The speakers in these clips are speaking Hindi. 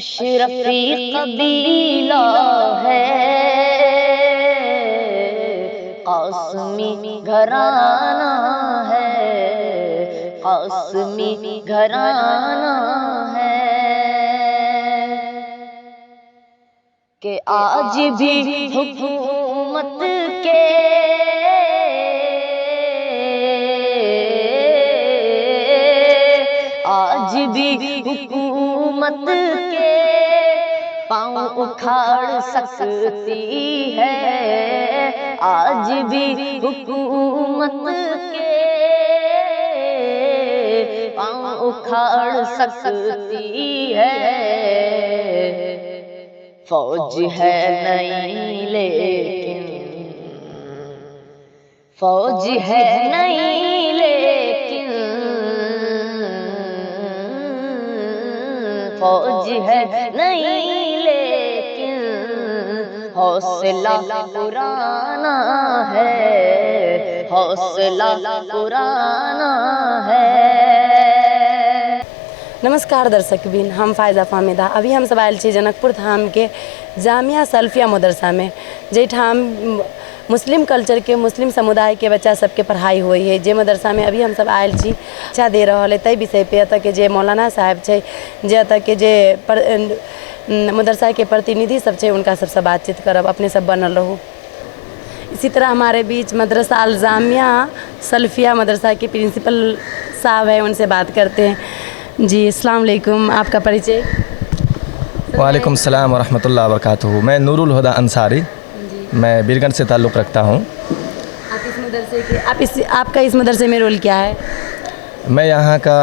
अशरफी कबीला है, कासमी घराना है, कासमी घराना है कि आज भी हुकूमत के आज भी हुकूमत के पाँव उखाड़ सकती है, आज भी हुकूमत के पाँव उखाड़ सकती है। फौज है नहीं लेकिन, फौज है नहीं लेकिन, फौज है नहीं लेकिन हौसला पुराना है, हौसला पुराना है। नमस्कार दर्शक बिन, हम फायजा फामिदा। अभी हम सब आयल छी जनकपुर धाम के जामिया सल्फिया मदरसा में, जेठाम मुस्लिम कल्चर के मुस्लिम समुदाय के बच्चा सबके पढ़ाई हुई है। जे मदरसा में अभी हम सब आयल छी शिक्षा दे रहा है तई विषय पे अतः के जे मौलाना साहब है, जे अतः के जे मदरसा के प्रतिनिधि सब है, उनका सबसे बातचीत करब, अपने सब बनल रहूँ। इसी तरह हमारे बीच मदरसा अल जामिया सल्फिया मदरसा के प्रिंसिपल साहब है, उनसे बात करते हैं। जी अस्सलाम वालेकुम, आपका परिचय? वालेकुम सलाम वरहमतुल्लाह वबरकातुहू। मैं नूरुल हुदा अंसारी, मैं बीरगंज से ताल्लुक़ रखता हूँ। आप इस मदरसे के आपका इस मदरसे में रोल क्या है? मैं यहाँ का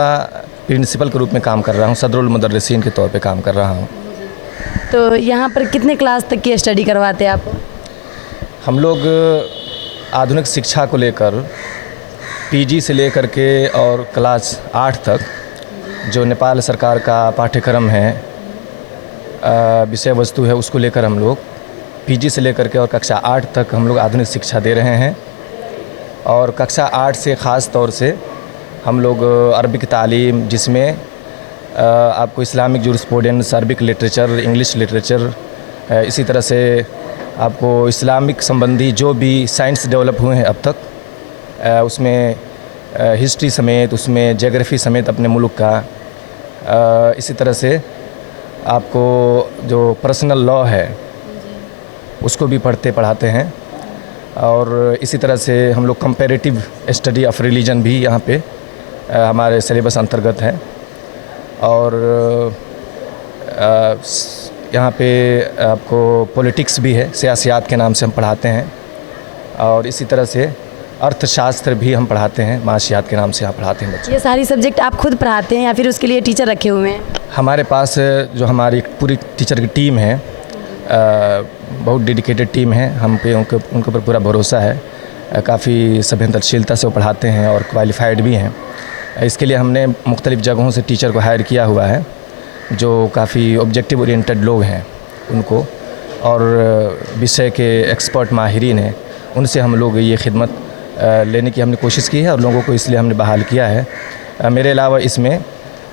प्रिंसिपल के रूप में काम कर रहा हूँ, सदरुल मुदर्रिसीन के तौर पे काम कर रहा हूँ। तो यहाँ पर कितने क्लास तक की स्टडी करवाते हैं आप? हम लोग आधुनिक शिक्षा को लेकर पीजी से लेकर के और क्लास 8 तक जो नेपाल सरकार का पाठ्यक्रम है, विषय वस्तु है, उसको लेकर हम लोग पीजी से लेकर के और कक्षा 8 तक हम लोग आधुनिक शिक्षा दे रहे हैं। और कक्षा 8 से ख़ास तौर से हम लोग अरबिक तालीम, जिसमें आपको Islamic jurisprudence, Arabic literature, English literature, इसी तरह से आपको इस्लामिक संबंधी जो भी साइंस डेवलप हुए हैं अब तक, उसमें हिस्ट्री समेत, उसमें ज्योग्राफी समेत अपने मुल्क का, इसी तरह से आपको जो पर्सनल लॉ है उसको भी पढ़ाते हैं। और इसी तरह से हम लोग कंपैरेटिव स्टडी ऑफ रिलीजन भी यहाँ पे हमारे सिलेबस अंतर्गत है। और यहाँ पे आपको पॉलिटिक्स भी है, सियासियात के नाम से हम पढ़ाते हैं। और इसी तरह से अर्थशास्त्र भी हम पढ़ाते हैं, माशियात के नाम से यहाँ पढ़ाते हैं बच्चे। ये सारी सब्जेक्ट आप खुद पढ़ाते हैं या फिर उसके लिए टीचर रखे हुए हैं? हमारे पास जो हमारी पूरी टीचर की टीम है, बहुत डेडिकेटेड टीम है, हम पे उनके ऊपर पूरा भरोसा है। काफ़ी संवेदनशीलता से वो पढ़ाते हैं और क्वालिफाइड भी हैं। इसके लिए हमने मुख्तलिफ़ जगहों से टीचर को हायर किया हुआ है, जो काफ़ी ऑब्जेक्टिव ओरिएंटेड लोग हैं उनको, और विषय के एक्सपर्ट माहिरीन हैं, उनसे हम लोग ये खिदमत लेने की हमने कोशिश की है और लोगों को इसलिए हमने बहाल किया है। मेरे अलावा इसमें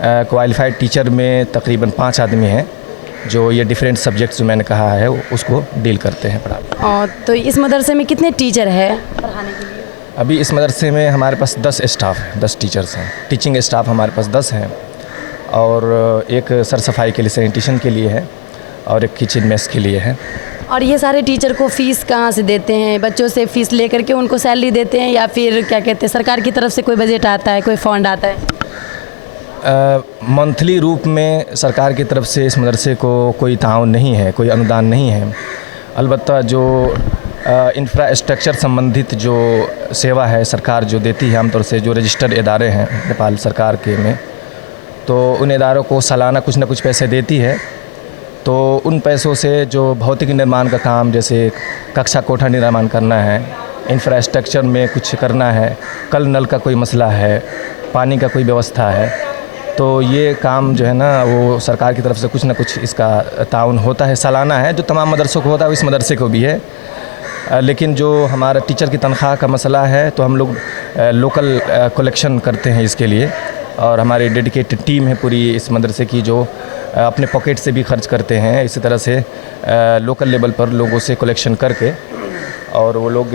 क्वालिफाइड टीचर में तकरीबन 5 आदमी हैं जो ये डिफरेंट सब्जेक्ट्स जो मैंने कहा है उसको डील करते हैं, पढ़ाते हैं। और तो इस मदरसे में कितने टीचर है पढ़ाने के लिए? अभी इस मदरसे में हमारे पास 10 स्टाफ हैं, 10 टीचर्स हैं। टीचिंग स्टाफ हमारे पास 10 हैं, और एक सर सफाई के लिए, सैनिटेशन के लिए है, और एक किचन मेस के लिए है। और ये सारे टीचर को फ़ीस कहाँ से देते हैं? बच्चों से फ़ीस लेकर के उनको सैलरी देते हैं या फिर क्या कहते हैं, सरकार की तरफ से कोई बजट आता है, कोई फंड आता है? मंथली रूप में सरकार की तरफ से इस मदरसे को कोई ताउन नहीं है, कोई अनुदान नहीं है। अलबत्ता जो इंफ्रास्ट्रक्चर संबंधित जो सेवा है सरकार जो देती है, आमतौर से जो रजिस्टर्ड इदारे हैं नेपाल सरकार के में, तो उन इदारों को सालाना कुछ न कुछ पैसे देती है। तो उन पैसों से जो भौतिक निर्माण का काम, जैसे कक्षा कोठा निर्माण करना है, इंफ्रास्ट्रक्चर में कुछ करना है, कल नल का कोई मसला है, पानी का कोई व्यवस्था है, तो ये काम जो है ना वो सरकार की तरफ से कुछ ना कुछ इसका ताउन होता है, सालाना है, जो तमाम मदरसों को होता है, इस मदरसे को भी है। लेकिन जो हमारा टीचर की तनख्वाह का मसला है तो हम लोग लोकल कलेक्शन करते हैं इसके लिए, और हमारी डेडिकेटेड टीम है पूरी इस मदरसे की जो अपने पॉकेट से भी खर्च करते हैं। इसी तरह से लोकल लेवल पर लोगों से कलेक्शन करके और वो लोग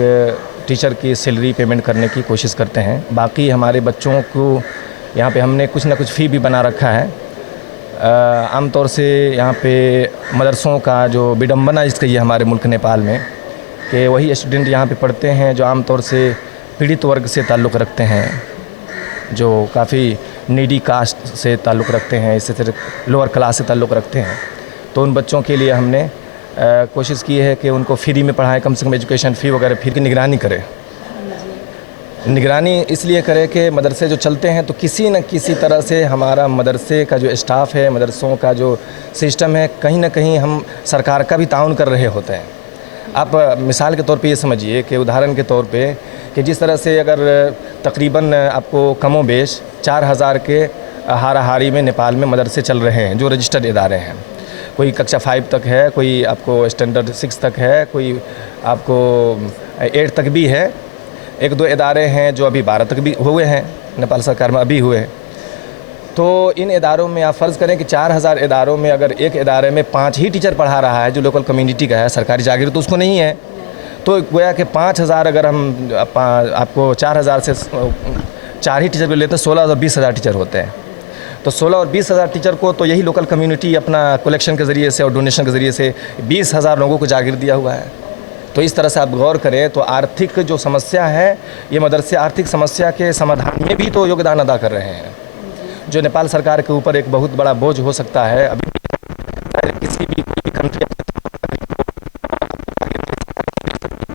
टीचर की सैलरी पेमेंट करने की कोशिश करते हैं। बाकी हमारे बच्चों को यहाँ पे हमने कुछ ना कुछ फ़ी भी बना रखा है। आमतौर से यहाँ पे मदरसों का जो विडम्बना जिसका ये हमारे मुल्क नेपाल में कि वही स्टूडेंट यहाँ पे पढ़ते हैं जो आमतौर से पीड़ित वर्ग से ताल्लुक़ रखते हैं, जो काफ़ी नीडी कास्ट से ताल्लुक़ रखते हैं, इसी तरह लोअर क्लास से ताल्लुक़ रखते हैं। तो उन बच्चों के लिए हमने कोशिश की है कि उनको फ्री में पढ़ाएं, कम से कम एजुकेशन फ़ी वगैरह फ़ी की निगरानी करें। निगरानी इसलिए करें कि मदरसे जो चलते हैं तो किसी न किसी तरह से हमारा मदरसे का जो स्टाफ है, मदरसों का जो सिस्टम है, कहीं ना कहीं हम सरकार का भी ताउन कर रहे होते हैं। आप मिसाल के तौर पे ये समझिए कि उदाहरण के तौर पे कि जिस तरह से अगर तकरीबन आपको कमो बेश 4000 के हाराहारी में नेपाल में मदरसे चल रहे हैं जो रजिस्टर्ड इदारे हैं। कोई कक्षा 5 तक है, कोई आपको स्टैंडर्ड 6 तक है, कोई आपको 8 तक भी है। 1-2 इदारे हैं जो अभी 12 तक भी हुए हैं, नेपाल सरकार में अभी हुए हैं। तो इन इदारों में आप फ़र्ज़ करें कि 4000 इदारों में अगर एक इदारे में 5 ही टीचर पढ़ा रहा है जो लोकल कम्युनिटी का है, सरकारी जागीर तो उसको नहीं है, तो गोया कि 5000 अगर हम आपको 4000 से 4 ही टीचर को लेते हैं, 16 और 20,000 टीचर होते हैं। तो 16 और 20,000 टीचर को तो यही लोकल कम्युनिटी अपना कलेक्शन के ज़रिए से और डोनेशन के ज़रिए से 20,000 लोगों को जागीर दिया हुआ है। तो इस तरह से आप गौर करें तो आर्थिक जो समस्या है, ये मदरसे आर्थिक समस्या के समाधान में भी तो योगदान अदा कर रहे हैं, जो नेपाल सरकार के ऊपर एक बहुत बड़ा बोझ हो सकता है। अभी किसी भी कंट्री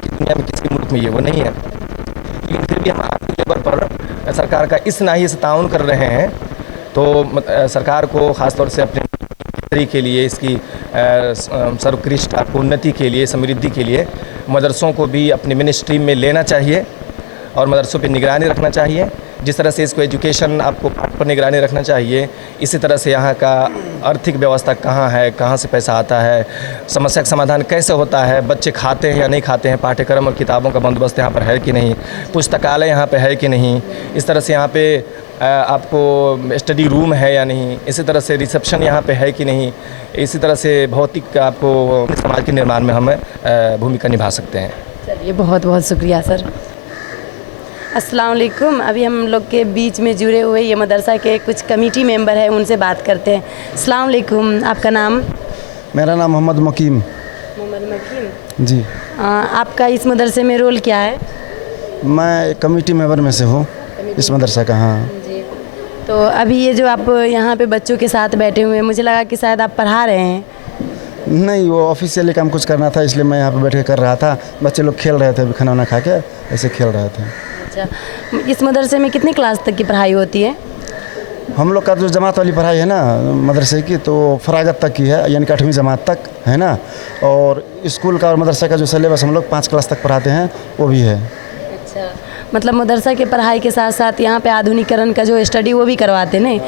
दुनिया में किसी मुल्क में ये वो नहीं है, लेकिन फिर भी हम आर्थिक लेवल पर सरकार का इस नाहिए से ताउन कर रहे हैं। तो सरकार को ख़ासतौर से अपने के लिए, इसकी सर्वोत्कृष्ट उन्नति के लिए, समृद्धि के लिए मदरसों को भी अपने मिनिस्ट्री में लेना चाहिए और मदरसों पे निगरानी रखना चाहिए। जिस तरह से इसको एजुकेशन आपको पर निगरानी रखना चाहिए, इसी तरह से यहाँ का आर्थिक व्यवस्था कहाँ है, कहाँ से पैसा आता है, समस्या का समाधान कैसे होता है, बच्चे खाते हैं या नहीं खाते हैं, पाठ्यक्रम और किताबों का बंदोबस्त यहाँ पर है कि नहीं, पुस्तकालय यहाँ पे है कि नहीं, इस तरह से यहाँ पे आपको स्टडी रूम है या नहीं, इसी तरह से रिसेप्शन यहाँ पे है कि नहीं, इसी तरह से भौतिक आपको समाज के निर्माण में हम भूमिका निभा सकते हैं। चलिए, बहुत बहुत शुक्रिया सर। अस्सलाम वालेकुम। अभी हम लोग के बीच में जुड़े हुए ये मदरसा के कुछ कमेटी मेंबर हैं, उनसे बात करते हैं। अस्सलाम वालेकुम, आपका नाम? मेरा नाम मोहम्मद मकीम। मोहम्मद मकीम जी। आपका इस मदरसे में रोल क्या है? मैं कमेटी मेंबर में से हूँ इस मदरसा का। हाँ जी। तो अभी ये जो आप यहाँ पे बच्चों के साथ बैठे हुए हैं, मुझे लगा कि शायद आप पढ़ा रहे हैं। नहीं, वो ऑफिशियली काम कुछ करना था, इसलिए मैं यहाँ पे बैठ के कर रहा था। बच्चे लोग खेल रहे थे, अभी खाना वाना खा के ऐसे खेल रहे थे। अच्छा, इस मदरसे में कितनी क्लास तक की पढ़ाई होती है? हम लोग का जो जमात वाली पढ़ाई है ना मदरसे की, तो फरागत तक की है, यानी कि 8वीं जमात तक है ना। और स्कूल का और मदरसा का जो सिलेबस हम लोग 5 क्लास तक पढ़ाते हैं वो भी है। अच्छा, मतलब मदरसा के पढ़ाई के साथ साथ यहाँ पे आधुनिकीकरण का जो स्टडी वो भी करवाते नहीं।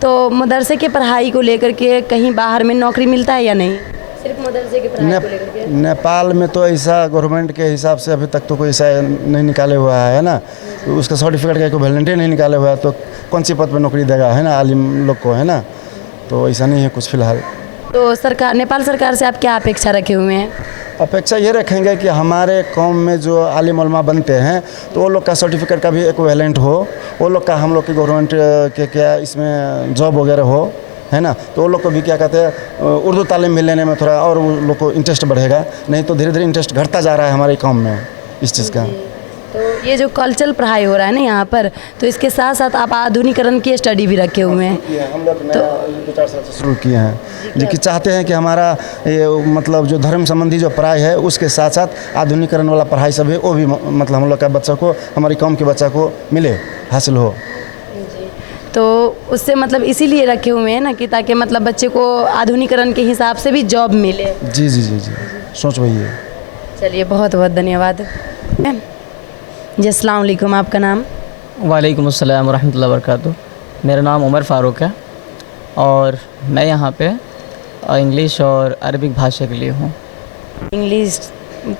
तो मदरसे के पढ़ाई को लेकर के कहीं बाहर में नौकरी मिलता है या नहीं? सिर्फ मदरसे की पढ़ाई को लेकर के? नेपाल में तो ऐसा गवर्नमेंट के हिसाब से अभी तक तो कोई ऐसा नहीं निकाले हुआ है ना, तो उसका सर्टिफिकेट का कोई वैलिडिटी नहीं निकाले हुआ है, तो कौन सी पद पर नौकरी देगा, है ना, आलिम लोग को, है ना। तो ऐसा नहीं है कुछ फ़िलहाल। तो सरकार, नेपाल सरकार से आप क्या अपेक्षा रखे हुए हैं? अपेक्षा ये रखेंगे कि हमारे कौम में जो आलिम उलमा बनते हैं तो वो लोग का सर्टिफिकेट का भी इक्विवेलेंट हो, वो लोग का हम लोग की गवर्नमेंट के क्या इसमें जॉब वगैरह हो, है ना। तो वो लोग को भी क्या कहते हैं उर्दू तालीम भी लेने में थोड़ा और वो लोग को इंटरेस्ट बढ़ेगा, नहीं तो धीरे धीरे इंटरेस्ट घटता जा रहा है हमारे कौम में इस चीज़ का। तो ये जो कल्चरल पढ़ाई हो रहा है ना यहाँ पर, तो इसके साथ साथ आप आधुनिकीकरण की स्टडी भी रखे हुए हैं। हम लोग 2-4 साल से शुरू किए हैं, जो चाहते हैं कि हमारा ये मतलब जो धर्म संबंधी जो पढ़ाई है उसके साथ साथ आधुनिकीकरण वाला पढ़ाई सब है वो भी मतलब हम लोग का बच्चों को, हमारी कौम के बच्चा को मिले, हासिल हो। तो उससे मतलब इसीलिए रखे हुए हैं ना कि ताकि मतलब बच्चे को आधुनिकीकरण के हिसाब से भी जॉब मिले। जी जी जी जी, सोच वही है। चलिए, बहुत बहुत धन्यवाद। जी, अस्सलाम वालेकुम, आपका नाम? वालेकुम अस्सलाम वरहमतुल्लाहि वबरकातुहू। मेरा नाम उमर फ़ारूक है और मैं यहाँ पे इंग्लिश और अरबिक भाषा के लिए हूँ। इंग्लिश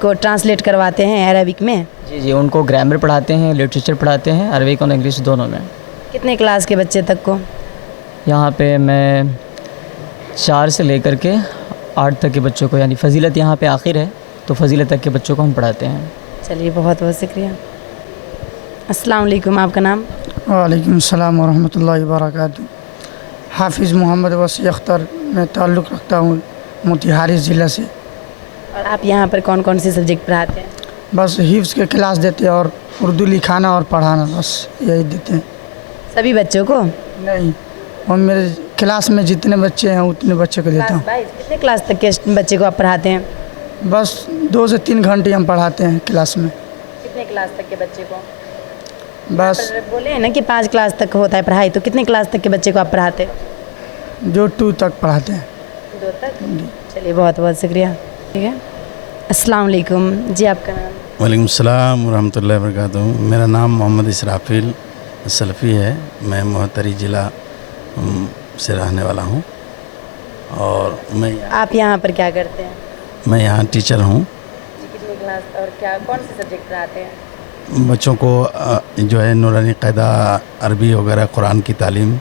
को ट्रांसलेट करवाते हैं अरबिक में? जी जी, उनको ग्रामर पढ़ाते हैं, लिटरेचर पढ़ाते हैं, अरबिक और इंग्लिश दोनों में। कितने क्लास के बच्चे तक को? यहाँ पे मैं 4 से लेकर के 8 तक के बच्चों को, यानी फ़जीलत यहाँ पे आखिर है तो फ़जीलत तक के बच्चों को हम पढ़ाते हैं। चलिए बहुत बहुत शुक्रिया। अस्सलाम वालेकुम, आपका नाम? वालेकुम सलाम व रहमतुल्लाहि व बरकातहू। हाफिज़ मोहम्मद वसी अख्तर, मैं ताल्लुक़ रखता हूँ मोतिहारी ज़िला से। और आप यहाँ पर कौन कौन से सब्जेक्ट पढ़ाते हैं? बस हिफ्ज़ के क्लास देते हैं और उर्दू लिखाना और पढ़ाना, बस यही देते हैं। सभी बच्चों को? नहीं, और मेरे क्लास में जितने बच्चे हैं उतने बच्चे को देता हूँ। कितने क्लास तक के बच्चे को आप पढ़ाते हैं? बस 2 से 3 घंटे हम पढ़ाते हैं क्लास में। कितने क्लास तक के बच्चे को? बस बोले हैं ना कि 5 क्लास तक होता है पढ़ाई, तो कितने क्लास तक के बच्चे को आप पढ़ाते हैं? जो 2 तक पढ़ाते हैं। 2 तक? चलिए बहुत बहुत शुक्रिया। ठीक है, अस्सलाम वालेकुम जी, आपका नाम? वालेकुम सलाम व रहमतुल्लाहि व बरकातहू। मेरा नाम मोहम्मद इसराफिल सलफ़ी है। मैं मोहतरी ज़िला से रहने वाला हूँ और आप यहाँ पर क्या करते हैं? मैं यहाँ टीचर हूँ। कितनी क्लास और क्या कौन से सब्जेक्ट पढ़ाते हैं? बच्चों को जो है नूरानी क़ायदा, अरबी वगैरह, कुरान की तालीम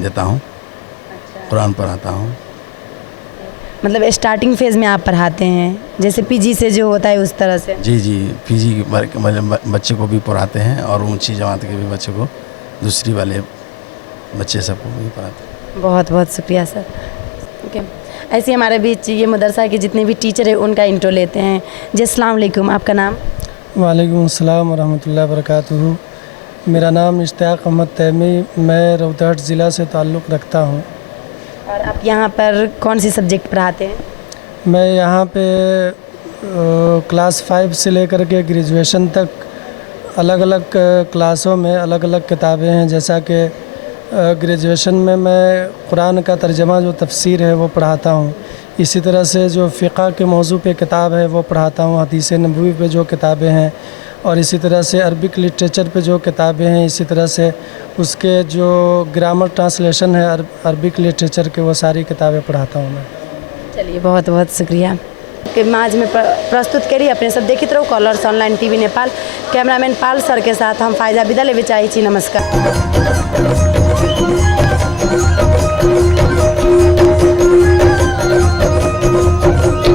देता हूँ। अच्छा, कुरान पढ़ाता हूँ। मतलब स्टार्टिंग फेज़ में आप पढ़ाते हैं, जैसे पीजी से जो होता है उस तरह से? जी, पीजी बच्चे को भी पढ़ाते हैं और ऊंची जमात के भी बच्चे को, दूसरी वाले बच्चे सबको भी पढ़ाते हैं। बहुत बहुत शुक्रिया सर। ओके, ऐसे हमारे बीच ये मदरसा के जितने भी टीचर हैं उनका इंट्रो लेते हैं। जी अस्सलाम वालेकुम, आपका नाम? वालेकुम अस्सलाम व रहमतुल्लाहि व बरकातहू। मेरा नाम इश्तियाक अहमद तैमी, मैं रौतहट ज़िला से ताल्लुक़ रखता हूँ। और आप यहाँ पर कौन सी सब्जेक्ट पढ़ाते हैं? मैं यहाँ पे क्लास 5 से लेकर के ग्रेजुएशन तक अलग अलग क्लासों में अलग अलग किताबें हैं। जैसा कि ग्रेजुएशन में मैं कुरान का तर्जमा जो तफसीर है वो पढ़ाता हूँ। इसी तरह से जो फ़िक़्ह के मौजू पे किताब है वो पढ़ाता हूँ, हदीस नबवी पे जो किताबें हैं, और इसी तरह से अरबिक लिटरेचर पे जो किताबें हैं, इसी तरह से उसके जो ग्रामर ट्रांसलेशन है अरबिक लिटरेचर के, वो सारी किताबें पढ़ाता हूँ मैं। चलिए बहुत बहुत शुक्रिया। के माज में प्रस्तुत करिए अपने सब देखित रहो colours online TV Nepal. Cameraman Pal sir के साथ हम फायदा विदा लेवे चाहिए। नमस्कार।